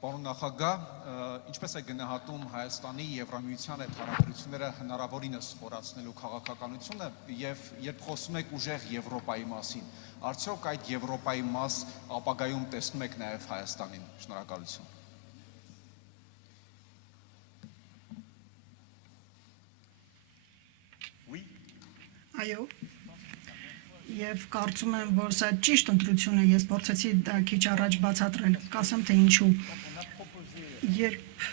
Պարոն նախագահ, ինչպես է գնահատում Հայաստանի Եվրամիության հետ հարաբերությունները հնարավորինս խորացնելու քաղաքականությունը եւ երբ խոսում եք ուժեղ Եվրոպայի մասին, արդյոք այդ Եվրոպայի մաս ապագայում տեսնում եք նաեւ Հայաստանին։ Շնորհակալություն։ Այո, եւ կարծում եմ, որ սա ճիշտ ընտրություն է, ես փորձեցի դա քիչ առաջ բացատրել, կասեմ թե ինչու։ Երբ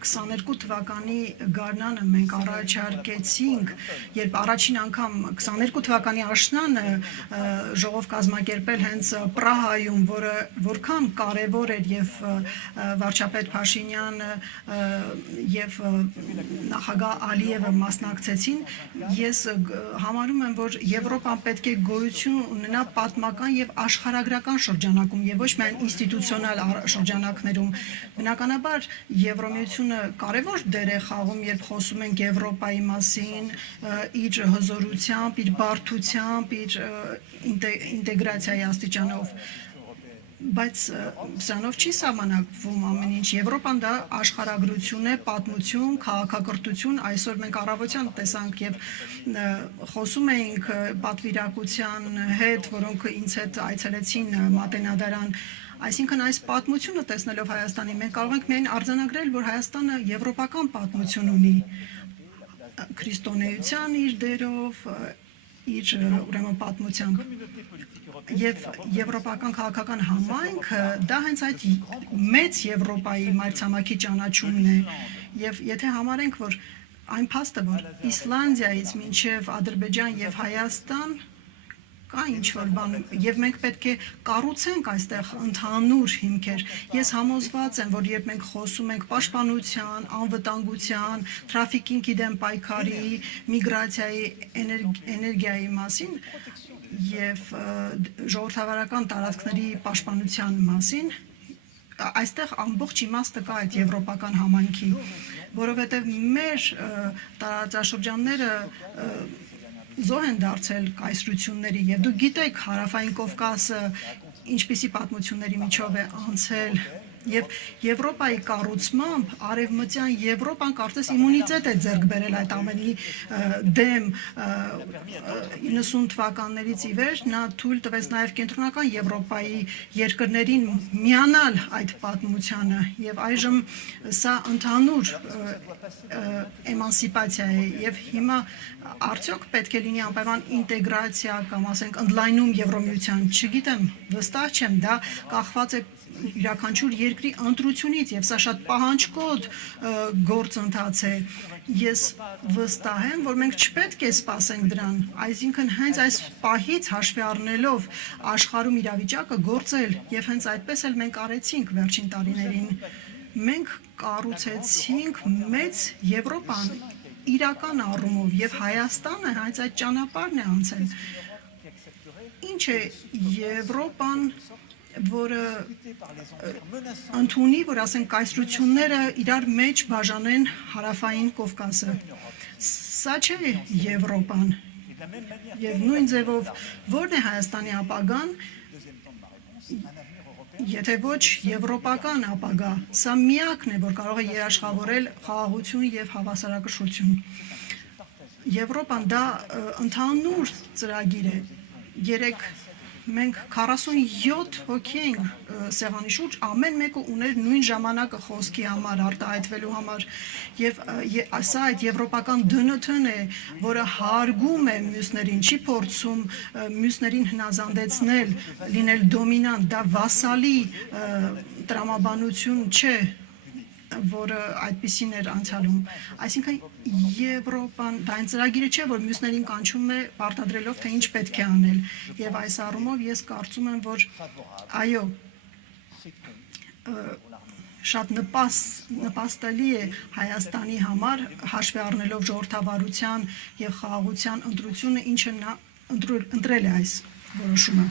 22 թվականի գարնանը մենք առաջարկեցինք, երբ առաջին անգամ 22 թվականի աշնանը ժողով կազմակերպել հենց Պրահայում, որը որքան կարևոր էր եւ վարչապետ Փաշինյանը եւ նախագահ Ալիևը մասնակցեցին, ես համարում եմ, որ Եվրոպան պետք է գոյություն ունենա պատմական եւ աշխարհագրական շրջանակում եւ ոչ միայն ինստիտուցիոնալ շրջանակներում։ Բնականաբար Եվրոմիությունը կարևոր դեր է խաղում, երբ խոսում ենք Եվրոպայի մասին, իր հզորությամբ, իր բարդությամբ, իր ինտեգրացիայի աստիճանով, բայց սրանով չի սահմանվում ամեն ինչ։ Եվրոպան դա աշխարհագրություն է, պատմություն, քաղաքակրթություն, այսօր մենք առավոտյան տեսանք եւ խոսում էինք պատվիրակության հետ, որոնք ինձ հետ այցելեցին Մատենադարան։ Այսինքն այս պատմությունը տեսնելով Հայաստանի, մենք կարող ենք միայն արձանագրել, որ Հայաստանը եվրոպական պատմություն ունի, քրիստոնեության իր դերով, իր ուրեմն պատմությամբ, եւ եվրոպական քաղաքական համայնքը դա հենց այդ մեծ Եվրոպայի մայրցամաքի ճանաչումն է, եւ եթե համարենք, որ այն փաստը, որ Իսլանդիայից մինչև Ադրբեջան եւ Հայաստան կա ինչ-որ բան, եւ մենք պետք է կառուցենք այստեղ ընդհանուր հիմքեր։ Ես համոզված եմ, որ երբ մենք խոսում ենք պաշտպանության, անվտանգության, թրաֆիկինգի դեմ պայքարի, միգրացիայի, էներգիայի մասին եւ ժողովրդավարական տարածքների պաշտպանության մասին, այստեղ ամբողջ իմաստը կա այդ եվրոպական համայնքի, որովհետեւ մեր տարածաշրջանները զոհ են դարձել կայսրությունների եւ դուք գիտեք Հարավային Կովկասը ինչպիսի պատմությունների միջով է անցել եւ Եվրոպայի կառուցմամբ արևմտյան Եվրոպան կարծես իմունիտետ է ձեռք բերել այդ ամենի դեմ 90 թվականներից ի վեր նա թույլ տվեց նաեւ կենտրոնական Եվրոպայի երկրներին միանալ այդ պատմությանը եւ այժմ սա ընդհանուր էմանսիպացիա է եւ հիմա արդյոք պետք է լինի անպայման ինտեգրացիա կամ ասենք ընդլայնում Եվրոմիության, չգիտեմ, վստահ չեմ, դա կախված է յուրաքանչյուր երկրի ընտրությունից եւ սա շատ պահանջկոտ գործընթաց է։ Ես վստահ եմ, որ մենք չպետք է սպասենք դրան, այսինքն հենց այս պահից հաշվի առնելով աշխարհում իրավիճակը գործել եւ հենց այդպես էլ մենք արեցինք վերջին տարիներին։ Մենք կառուցեցինք մեծ Եվրոպան իրական առումով եւ Հայաստանը հենց այդ ճանապարհն է անցել։ Ինչ է Եվրոպան, որը ընդունի, որ ասենք կայսրությունները իրար մեջ բաժանեն Հարավային Կովկասը։ Սա չէ Եվրոպան։ Եվ նույն ձևով ո՞րն է Հայաստանի ապագան, եթե ոչ եվրոպական ապագա, սա միակն է, որ կարող է երաշխավորել խաղաղություն եւ հավասարակշռություն։ Եվրոպան դա ընդհանուր ծրագիր է։ Երեք մենք 47 հոգի ենք սեղանի շուրջ, ամեն մեկը ուներ նույն ժամանակը խոսքի համար, արտահայտվելու համար եւ սա այդ եվրոպական դնթն է, որը հարգում է մյուսներին, չի փորձում մյուսներին հնազանդեցնել, լինել դոմինանտ, դա վասալի տրամաբանություն չէ, որը այդպիսին էր անցյալում։ Այսինքն Եվրոպան դա այն ծրագիրը չէ, որ մյուսներին կանչում է պարտադրելով, թե ինչ պետք է անել։ Եվ այս առումով ես կարծում եմ, որ այո, շատ նպաստելի է Հայաստանի համար հաշվի առնելով ժողովրդավարության եւ խաղաղության ընտրությունը, ինչը նա ընտրել է այս որոշումը։